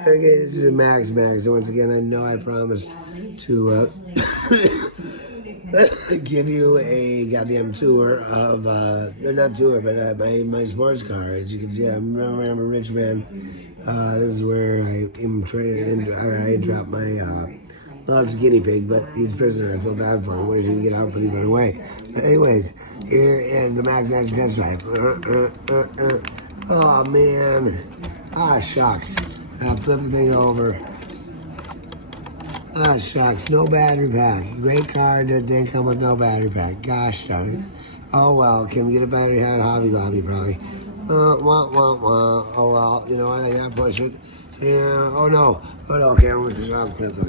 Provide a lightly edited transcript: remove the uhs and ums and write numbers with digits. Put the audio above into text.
Okay, this is Max. So once again, I know I promised to give you a goddamn tour of, not tour, but my sports car. As you can see, I'm a rich man. This is where I dropped my, well, it's a guinea pig, but he's a prisoner. I feel bad for him. Where did he get out? But he ran away. But anyways, here is the Max test drive. Oh, man. Ah, shucks. I'll flip the thing over. Ah, shucks. No battery pack. Great car that didn't come with no battery pack. Gosh darn it. Oh, well. Can we get a battery hat? Hobby Lobby, probably. Oh, well. You know what? I gotta push it. Yeah. Oh, no. Oh, no. Okay, I'm going to clip it.